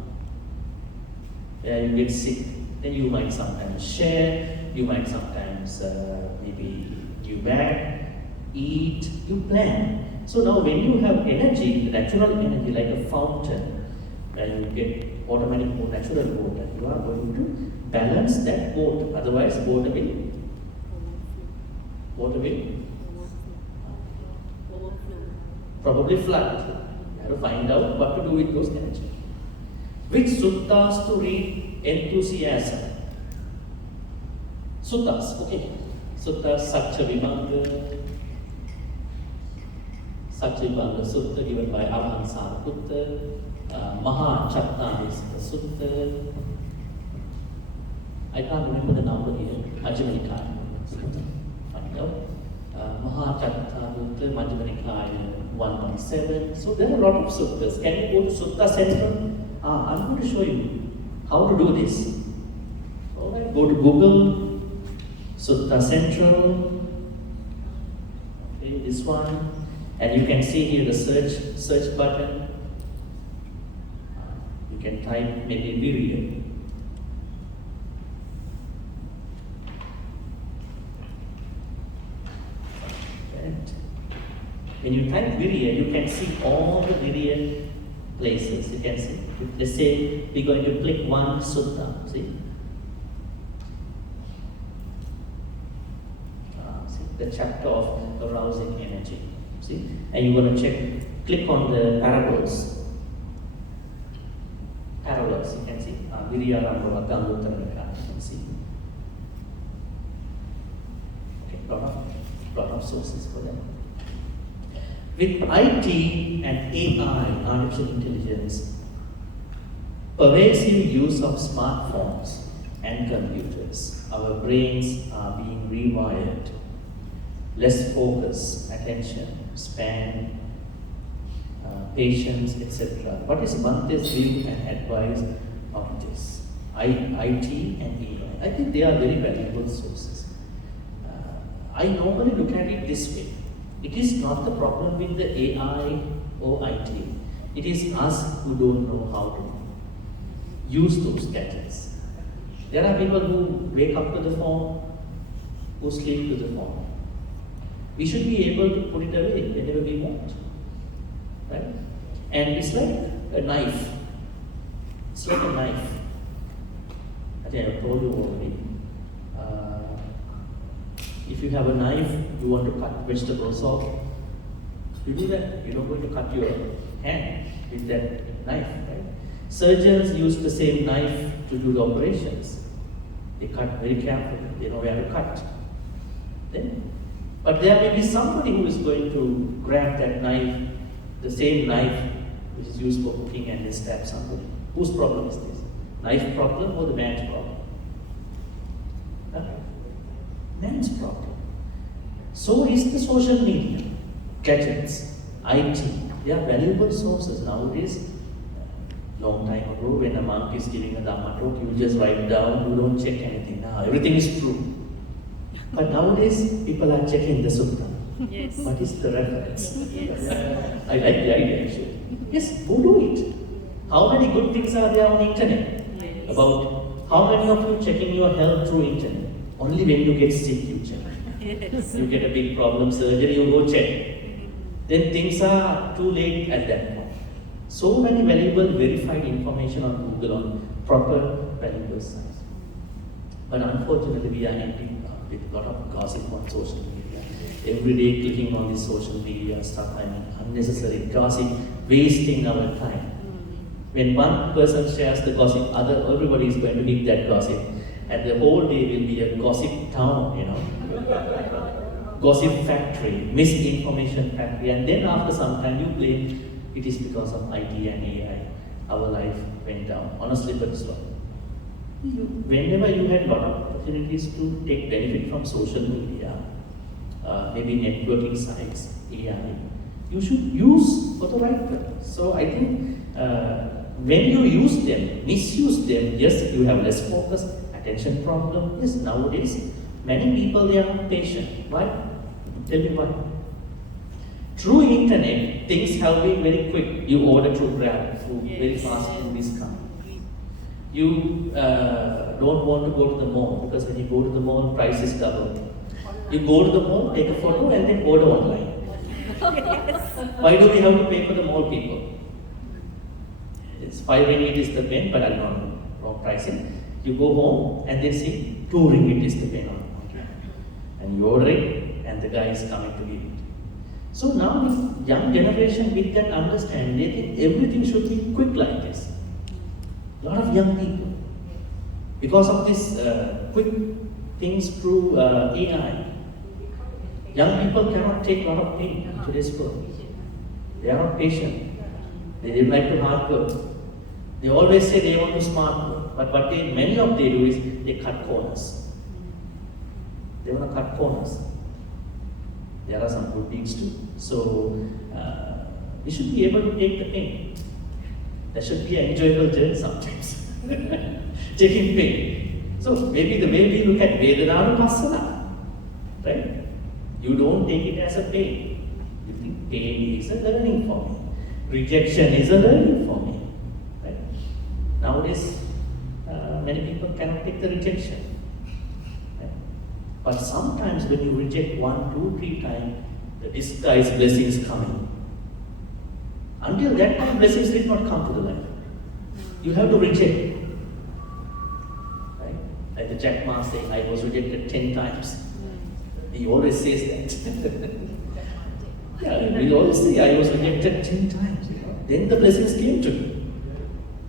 You get sick. Then you might sometimes share. You might sometimes maybe give back. Eat, you plan. So now when you have energy, natural energy like a fountain, where you get automatic or natural water, you are going to balance that water. Otherwise, water will probably flood. You have to find out what to do with those energy. Which suttas to read? Enthusiasm. Suttas, okay. Suttas, Satya Vimanga. Satchivanga Sutta given by Arhan Sariputta, Maha Chattanista Sutta. I can't remember the number here. Majjhima Nikaya. Find out. Maha Chattanista, Majjhima Nikaya 117. So there are a lot of suttas. Can you go to Sutta Central? I'm going to show you how to do this. Alright, go to Google, Sutta Central. Okay, this one. And you can see here the search button. You can type maybe Virya. And when you type Virya, you can see all the Virya places. You can see. Let's say we're going to click one sutta. See? See the chapter of arousing energy. See? And you're going to click on the parallels. Parallels, you can see. Virya Rambhava Gangottara, you can see. Okay, lot of sources for them. With IT and AI, artificial intelligence, pervasive use of smartphones and computers, our brains are being rewired. Less focus, attention, span, patience, etc. What is Bhante's view and advice on this? IT and AI. I think they are very valuable sources. I normally look at it this way. It is not the problem with the AI or IT. It is us who don't know how to use those gadgets. There are people who wake up to the phone, who sleep to the phone. We should be able to put it away whenever we want. Right? And it's like a knife. It's like a knife. I think I told you already. If you have a knife, you want to cut vegetables off, you do that. You're not going to cut your hand with that knife. Right? Surgeons use the same knife to do the operations. They cut very carefully. They know where to cut. But there may be somebody who is going to grab that knife, the same knife which is used for cooking, and then stab somebody. Whose problem is this? Knife problem or the man's problem? Man's problem. So is the social media, gadgets, IT. They are valuable sources nowadays. Long time ago, when a monk is giving a Dhamma talk, you just write down, you don't check anything. Everything is true. But nowadays, people are checking the sutta. Yes. What is the reference? Yes. I like the idea actually. Yes, go do it. How many good things are there on the internet? Yes. About how many of you checking your health through internet? Only when you get sick you check. Yes. You get a big problem, surgery, you go check. Then things are too late at that point. So many valuable verified information on Google on proper valuable sites. But unfortunately, we are ending up with a lot of gossip on social media. Every day clicking on this social media stuff, unnecessary gossip, wasting our time. When one person shares the gossip, everybody is going to hit that gossip. And the whole day will be a gossip town, Gossip factory, misinformation factory. And then after some time you blame it is because of IT and AI. Our life went down, honestly but slow. Whenever you had a lot of opportunities to take benefit from social media, maybe networking sites, AI, you should use for the right purpose. So I think when you use them, misuse them, yes, you have less focus, attention problem. Yes, nowadays, many people, they are not patient. Why? Tell me why. Through internet, things have been very quick. You order through Grab, very fast and discount. You don't want to go to the mall because when you go to the mall, price is double. You go to the mall, take a photo and then order online. Why do we have to pay for the mall, people? It's 5 ringgit is the pen, but I don't know wrong pricing. You go home and they see 2 ringgit is the pen on. And you order it and the guy is coming to give it. So now this young generation with that understanding, they think everything should be quick like this. A lot of young people, because of this quick things through AI, young people cannot take a lot of pain in today's world. They are not patient. They didn't like to hard work. They always say they want to smart work, but what many of they do is they cut corners. They want to cut corners. There are some good things too. So we should be able to take the pain. That should be an enjoyable journey sometimes. Taking pain. So maybe the way we look at Vedananupasana, right? You don't take it as a pain. You think pain is a learning for me. Rejection is a learning for me. Right? Nowadays, many people cannot take the rejection. Right? But sometimes when you reject 1, 2, 3 times, the disguised blessing is coming. Until that time, blessings did not come to the life. You have to reject. Right? Like the Jack Ma saying, I was rejected 10 times. He always says that. Yeah, we always say, I was rejected 10 times. Then the blessings came to me.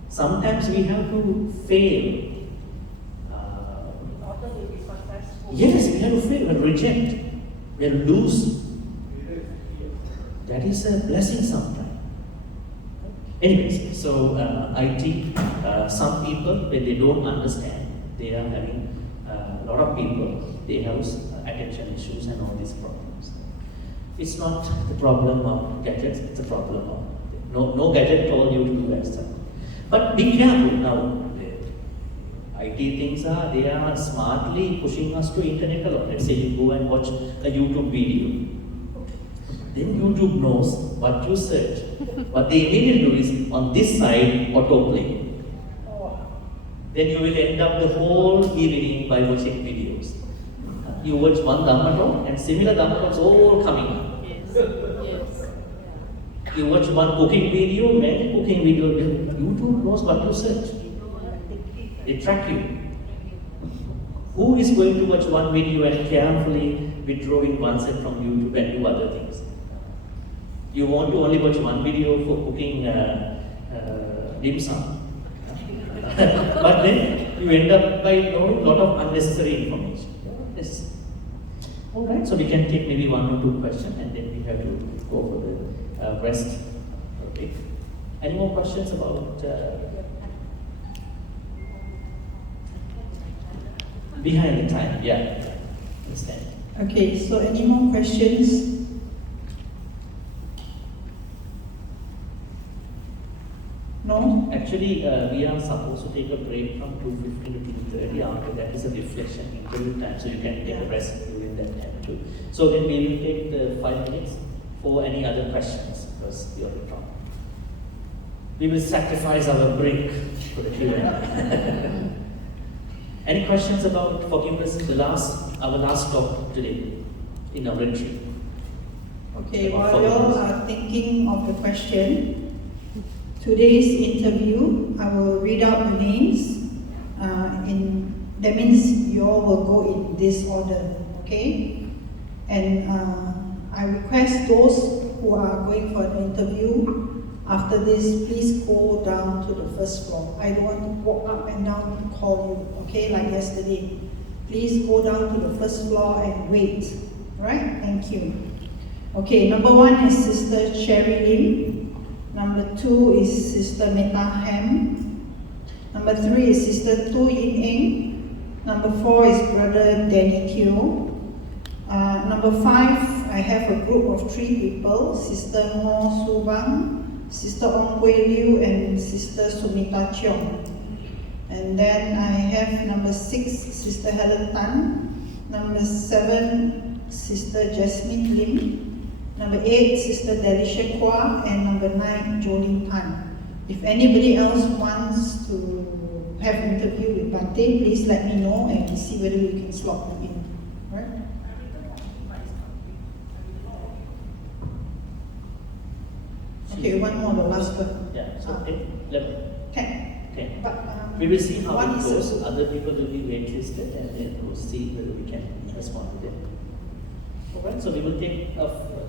Sometimes we have to fail. Yes, we have to fail and reject. We have to lose. That is a blessing sometimes. Anyways, so IT, some people, when they don't understand, they are having a lot of people, they have attention issues and all these problems. It's not the problem of gadgets, it's a problem of no gadget told you to do that stuff. But be careful now. IT things they are smartly pushing us to internet alone. Let's say you go and watch a YouTube video. Then YouTube knows what you search. What they immediately do is on this side autoplay. Then you will end up the whole evening by watching videos. You watch one Dhamma talk and similar Dhamma talks all coming up. Yes. You watch one cooking video, many cooking videos. YouTube knows what you search. They track you. Who is going to watch one video and carefully withdrawing oneself from YouTube and do other things? You want to only watch one video for cooking dim sum. But then you end up by knowing a lot of unnecessary information. Yes. Alright, so we can take maybe 1 or 2 questions and then we have to go for the rest. Okay. Any more questions about behind the time? Yeah. Understand. Okay, so any more questions? No? Actually, we are supposed to take a break from 2:15 to 2:30. After that is a reflection interview time, so you can take a rest during that time too. So then we will take the 5 minutes for any other questions because we are talking. We will sacrifice our break for the Q&A. Any questions about forgiveness? Our last talk today in our retreat. Okay, while you all are thinking of the question, today's interview, I will read out the names. That means you all will go in this order, okay? And I request those who are going for the interview, after this, please go down to the first floor. I don't want to walk up and down to call you, okay, like yesterday. Please go down to the first floor and wait. Alright, thank you. Okay, number 1 is Sister Cherry Lim. Number 2 is Sister Meta Ham. Number 3 is Sister Tu Yin Eng. Number 4 is Brother Danny Teo. Number 5, I have a group of 3 people, Sister Ngo Su Bang, Sister Ong Hui Liu, and Sister Sumita Cheong. And then I have number 6, Sister Helen Tan. Number 7, Sister Jasmine Lim. Number 8, Sister Delisha Kwa. And number 9, Jolene Tan. If anybody else wants to have an interview with Bhante, please let me know and we'll see whether we can slot you in. Right? Okay, one more, the last one. Yeah, so 11. 10. Okay. But, We will see how one it is goes. a- Other people will be waitlisted and then we'll see whether we can respond to them. Alright, so we will take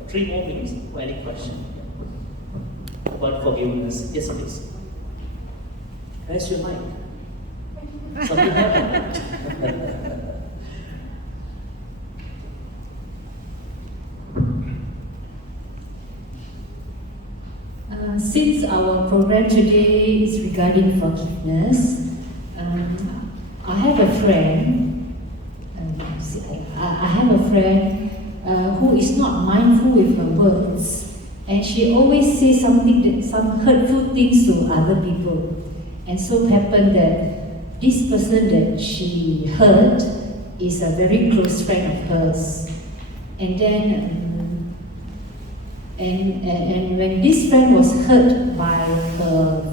3 more minutes for any question about forgiveness. Yes, please. Where's your mic? Something happened. Since our program today is regarding forgiveness, I have a friend. I have a friend who is not mindful with her words, and she always says some hurtful things to other people. And so happened that this person that she hurt is a very close friend of hers. And then and when this friend was hurt by her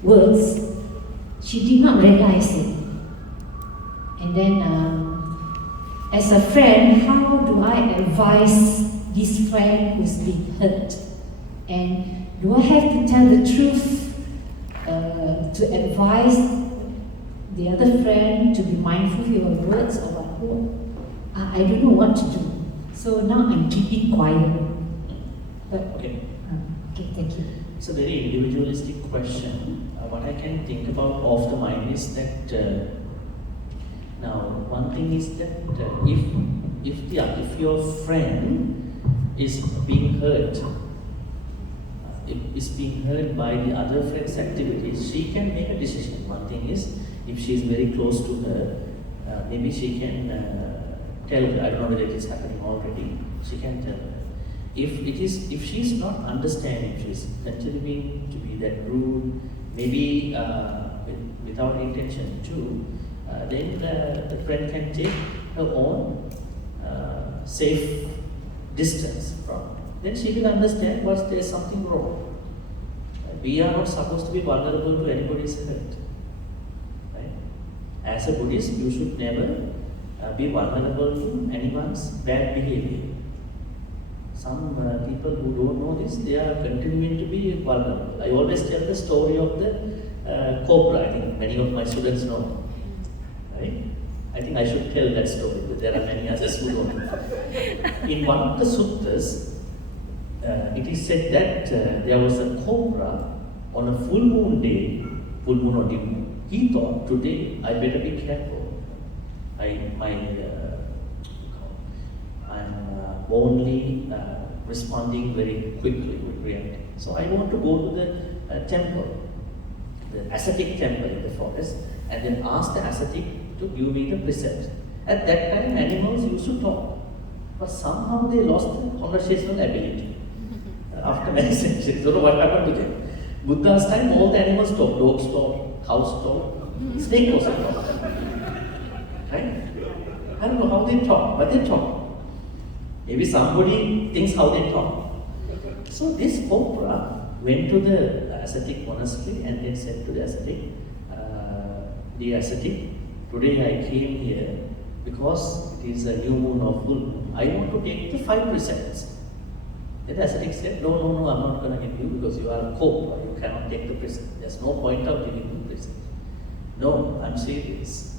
words, she did not realize it. And then, as a friend, how do I advise this friend who's been hurt? And do I have to tell the truth to advise the other friend to be mindful of your words or what? I don't know what to do. So now I'm keeping quiet. But, Okay. okay, thank you. It's a very individualistic question. What I can think about off the mind is that now one thing is that if your friend is being hurt, is being hurt by the other friend's activities, she can make a decision. One thing is, if she is very close to her, maybe she can tell her. I don't know whether it is happening already. She can tell her. If she is not understanding, she is continuing to be that rude, maybe without intention too, then the friend can take her own safe distance from. Then she will understand what there is something wrong. We are not supposed to be vulnerable to anybody's hurt. Right? As a Buddhist, you should never be vulnerable to anyone's bad behavior. Some people who don't know this, they are continuing to be vulnerable. I always tell the story of the cobra. I think many of my students know. Right? I think I should tell that story, but there are many others who don't know. In one of the suttas, it is said that there was a cobra on a full moon day, full moon or new moon. He thought, today I better be careful. I'm only responding very quickly with reacting. So I want to go to the temple, the ascetic temple in the forest, and then ask the ascetic to give me the precepts. At that time, animals used to talk, but somehow they lost the conversational ability. After many centuries, don't know what happened to them. Buddha's time, all the animals talk. Dogs talk, cows talk, snake also talk. Right? I don't know how they talk, but they talk. Maybe somebody thinks how they talk. So this cobra went to the ascetic monastery and then said to the ascetic, the ascetic, today I came here because it is a new moon or full moon. I want to take the 5 precepts. Then the ascetic said, no, I'm not going to give you because you are a cobra, you cannot take the precept. There's no point of giving you precept. No, I'm serious.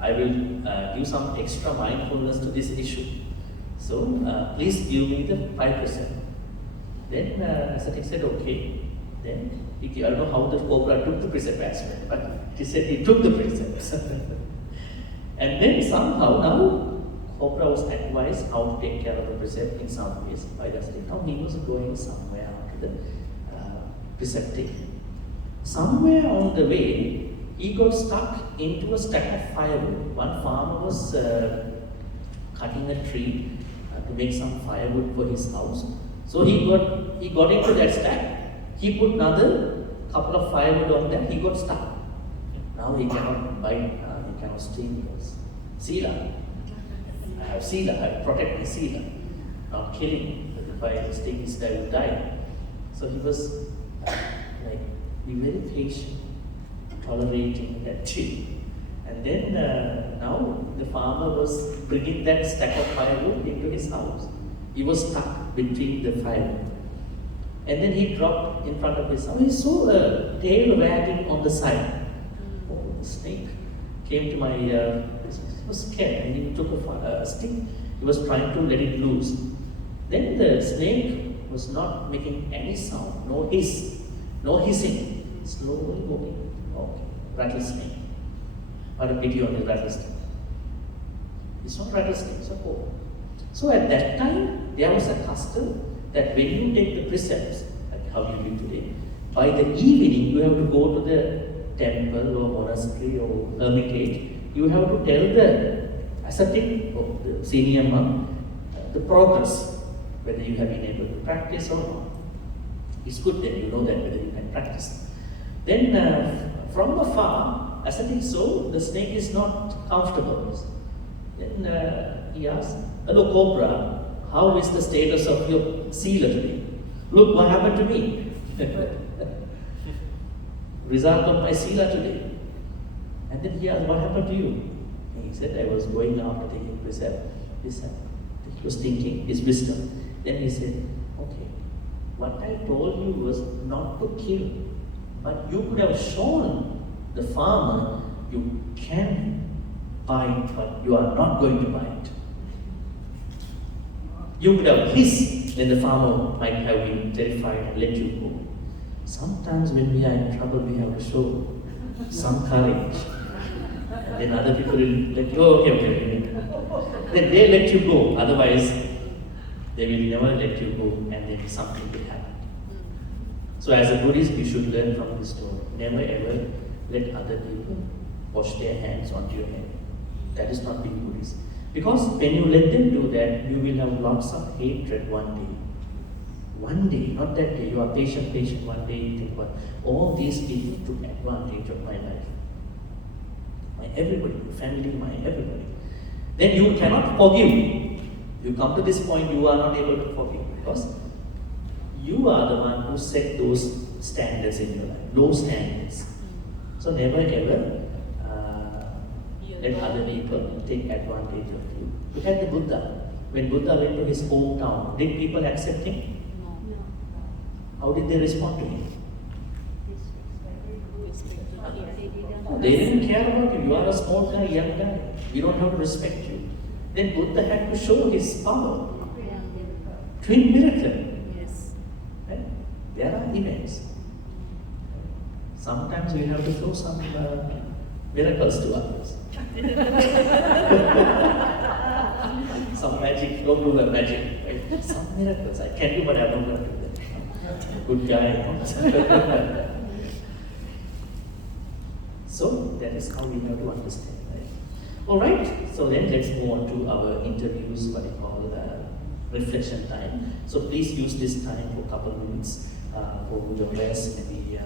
I will give some extra mindfulness to this issue. So please give me the 5%. Then ascetic said, okay. Then I don't know how the cobra took the precept as well, but he said he took the precepts. And then somehow now cobra was advised how to take care of the precept in some ways by the ascetic. Now he was going somewhere after the precepting. Somewhere on the way, he got stuck into a stack of firewood. One farmer was cutting a tree to make some firewood for his house. So he got into that stack. He put another couple of firewood on that. He got stuck. Now he cannot bite. He cannot sting because Sila. I have Sila. I protect my Sila. Not killing him. But if I sting his I will die. So he was be very patient, tolerating that chill. And then now the farmer was bringing that stack of firewood into his house. He was stuck between the firewood. And then he dropped in front of his house. He saw a tail wagging on the side. Oh, the snake came to my, he was scared and he took a stick. He was trying to let it loose. Then the snake was not making any sound, no hiss, no hissing, slowly moving. Okay, rattlesnake. What a pity on his rattlesnake. It's not rattlesnake, it's a hole. So at that time, there was a custom that when you take the precepts, like how you do today, by the evening you have to go to the temple or monastery or hermitage. You have to tell the ascetic or the senior monk the progress, whether you have been able to practice or not. It's good that you know that whether you can practice. Then from afar, ascetic saw the snake is not comfortable. Then he asked, hello cobra, how is the status of your Sila today? Look what happened to me. Result of my Sila today. And then he asked, what happened to you? And he said, I was going after taking precept. He was thinking his wisdom. Then he said, okay, what I told you was not to kill, but you could have shown the farmer you can bite, but you are not going to bite. You could have hissed, then the farmer might have been terrified and let you go. Sometimes when we are in trouble, we have to show some courage. And then other people will let you go, okay. Then they let you go, otherwise they will never let you go and then something will happen. So as a Buddhist, we should learn from this story. Never ever let other people wash their hands onto your head. That is not being Buddhist. Because when you let them do that, you will have lots of hatred one day. One day, not that day, you are patient, one day you think about all these people took advantage of my life. My everybody, my family, my everybody. Then you cannot forgive. You come to this point, you are not able to forgive because you are the one who set those standards in your life, low standards. So never ever let other people take advantage of you. Look at the Buddha. When Buddha went to his hometown, did people accept him? No. How did they respond to him? They didn't. They didn't care about you. You are a small guy, young guy. We don't have to respect you. Then Buddha had to show his power. Twin miracle. Yes. Right? There are events. Sometimes we have to show some miracles to others. Some magic, don't do the magic. Right? Some miracles I can do, but I'm not going to do that. Good guy. So that is how we have to understand. Right? Alright, so then let's move on to our interviews, what we call reflection time. So please use this time for a couple of minutes for your rest, maybe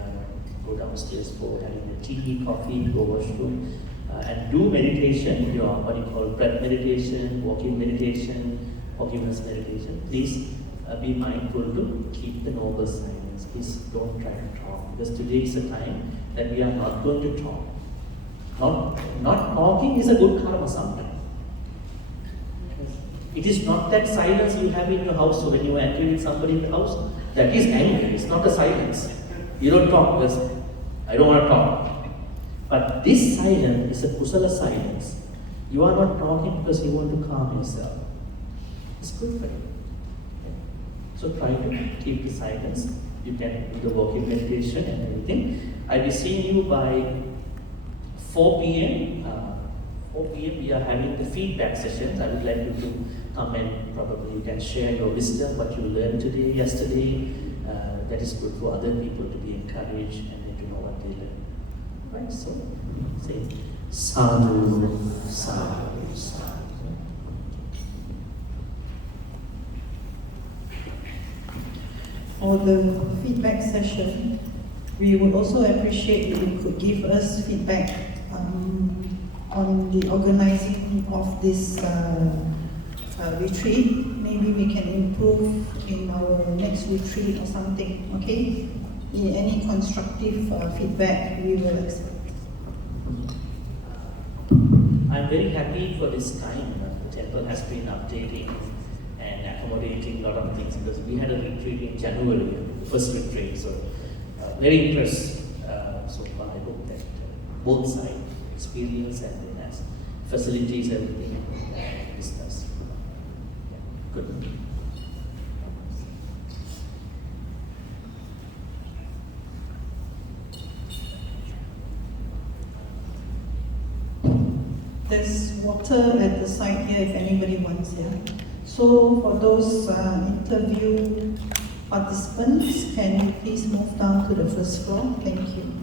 go downstairs for having a tea, coffee, go washroom, and do meditation, your what you call breath meditation, walking meditation, forgiveness meditation. Please be mindful to keep the noble silence. Please don't try to talk, because today is a time that we are not going to talk. Not talking is a good karma sometimes. It is not that silence you have in your house. So when you are angry with somebody in the house, that is anger. It's not a silence. You don't talk because I don't want to talk. But this silence is a kusala silence. You are not talking because you want to calm yourself. It's good for you. Okay? So try to keep the silence. You can do the walking meditation and everything. I'll be seeing you by 4 p.m. 4 p.m. we are having the feedback sessions. I would like you to come and probably you can share your wisdom, what you learned today, yesterday. That is good for other people to be encouraged and then to know what they learned. Right? So, say, sadhu, sadhu, sadhu. For the feedback session, we would also appreciate if you could give us feedback on the organizing of this retreat. Maybe we can improve in our next retreat or something, okay? Any constructive feedback we will accept. I'm very happy for this time. The temple has been updating and accommodating a lot of things because we had a retreat in January, the first retreat, so very impressed so far. I hope that both sides experience and then as facilities, everything discussed. Yeah, good. There's water at the side here if anybody wants it. So for those interview participants, can you please move down to the first floor? Thank you.